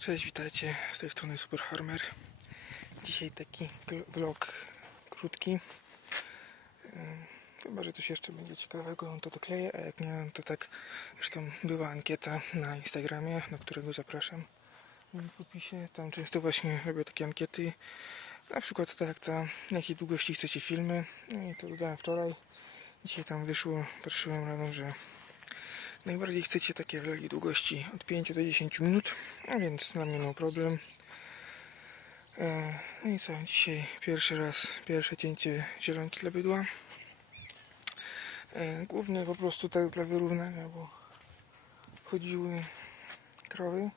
Cześć, witajcie, z tej strony Super Farmer. Dzisiaj taki vlog krótki. Chyba, że coś jeszcze będzie ciekawego, to dokleję, a jak nie, to tak, zresztą była ankieta na Instagramie, do którego zapraszam. W opisie, tam często właśnie robię takie ankiety. Na przykład tak, ta, jakiej długości chcecie filmy. No i to dodałem wczoraj. Dzisiaj tam wyszło, patrzyłem rano, że Najbardziej chcecie takie vlogi długości od 5 do 10 minut, a więc dla mnie no problem. E, No i co, dzisiaj pierwszy raz, pierwsze cięcie zielonki dla bydła. E, Głównie po prostu tak dla wyrównania, bo wchodziły krowy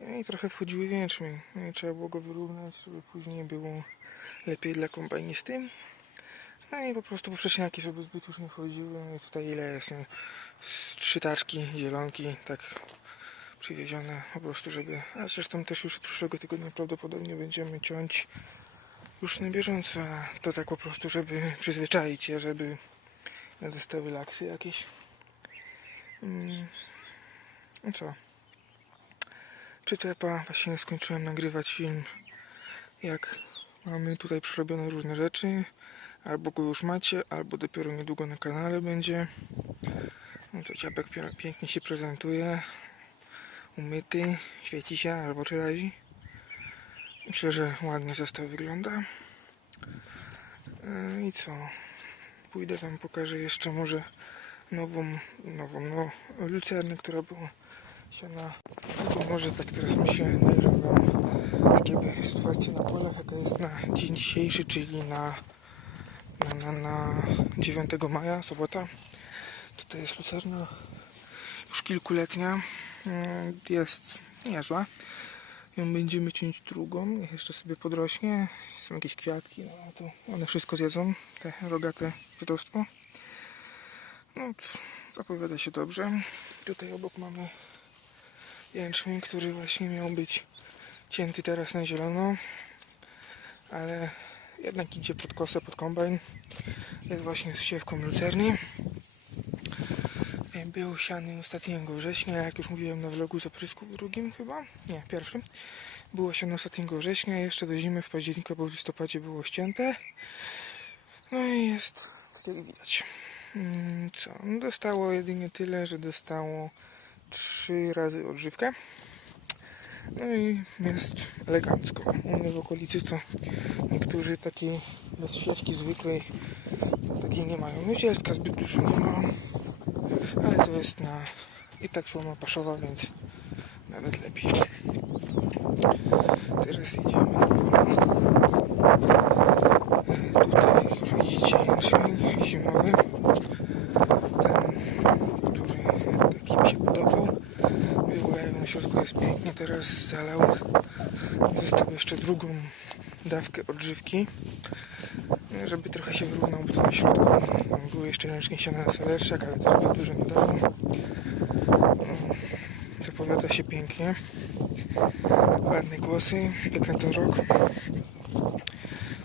no i trochę wchodziły większmy. No trzeba było go wyrównać, żeby później było lepiej dla kombajnisty. No i po prostu poprzeczniaki, żeby zbyt już nie wchodziły. No i tutaj ile jest? Trzy taczki zielonki, tak przywiezione po prostu, żeby... A zresztą też już od przyszłego tygodnia prawdopodobnie będziemy ciąć już na bieżąco, to tak po prostu, żeby przyzwyczaić je, żeby dostały laksy jakieś. Mm. No co? Przyczepa, właśnie skończyłem nagrywać film, jak mamy tutaj przerobione różne rzeczy. Albo go już macie, albo dopiero niedługo na kanale będzie. No to ciapek pięknie się prezentuje. Umyty, świeci się, albo czy razi. Myślę, że ładnie zestaw wygląda. E, I co? Pójdę tam, pokażę jeszcze może nową, nową, no, lucernę, która była siana. No to może tak teraz myślę, nagram wam takie jakby sytuację na polach, jaka jest na dzień dzisiejszy, czyli na na, na, na 9 maja, sobota. Tutaj jest lucerna, już kilkuletnia, Mm, jest niezła. Ją będziemy ciąć drugą, niech jeszcze sobie podrośnie. Są jakieś kwiatki, no to one wszystko zjedzą, te rogate dziadostwo. No, zapowiada się dobrze. Tutaj obok mamy jęczmień, który właśnie miał być cięty teraz na zielono, ale jednak idzie pod kosę, pod kombajn. Jest właśnie z siewką lucerni. E, Był siany ostatniego września, jak już mówiłem na vlogu z oprysku w drugim chyba, nie, pierwszym. Było siano ostatniego września, jeszcze do zimy w październiku albo w listopadzie było ścięte. No i jest, tak jak widać. Mm, Co? No dostało jedynie tyle, że dostało trzy razy odżywkę. No i jest elegancko. U mnie w okolicy to niektórzy takiej bez sieczki zwykłej takiej nie mają. No zielska zbyt dużo nie ma. Ale to jest na i tak słoma paszowa, więc nawet lepiej. Teraz idziemy na. E, Tutaj jak już widzicie jęczmień zimowy. Ten, który taki się podobał. Wyłają na środku jest pięknie, teraz zalał. Został jeszcze drugą dawkę odżywki, żeby trochę się wyrównał, bo to na środku były jeszcze ręcznie siane na salerczak, ale to zbyt dużo nie dało. No, Zapowiada się pięknie. Ładne głosy, jak na ten rok.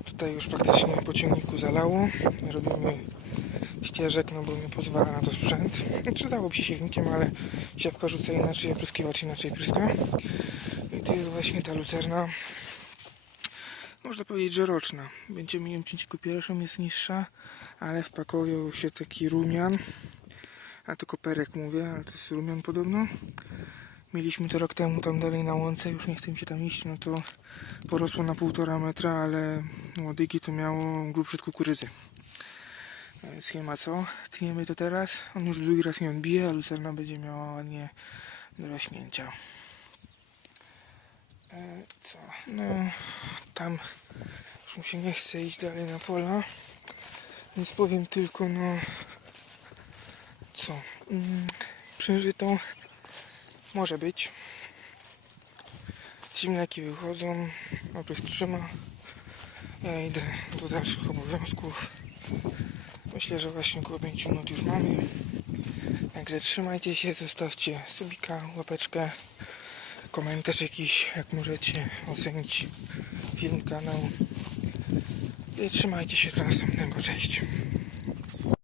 Tutaj już praktycznie po ciągniku zalało. Robimy ścieżek, no bo nie pozwala na to sprzęt. Dałoby się siewnikiem, ale siewka rzuca inaczej, a pryskiwacz inaczej pryska. I tu jest właśnie ta lucerna. Można powiedzieć, że roczna. Będziemy ją ciąć jako pierwszą, jest niższa, ale wpakował się taki rumian. A to koperek mówię, ale to jest rumian podobno. Mieliśmy to rok temu tam dalej na łące, już nie chcę mi się tam iść, no to porosło na półtora metra, ale łodygi to miało grubszy od kukurydzy. Ma co. Tniemy to teraz. On już drugi raz nie odbije, a lucerna będzie miała ładnie do rośnięcia. E, co? No, tam już mi się nie chce iść dalej na pola. Więc powiem tylko, no... Co? Mm, przeżyto może być. Zimnaki wychodzą, oprysk trzyma. Ja idę do dalszych obowiązków. Myślę, że właśnie około 5 minut już mamy. Także trzymajcie się, zostawcie subika, łapeczkę, komentarz jakiś, jak możecie ocenić film, kanał. I trzymajcie się do następnego, cześć.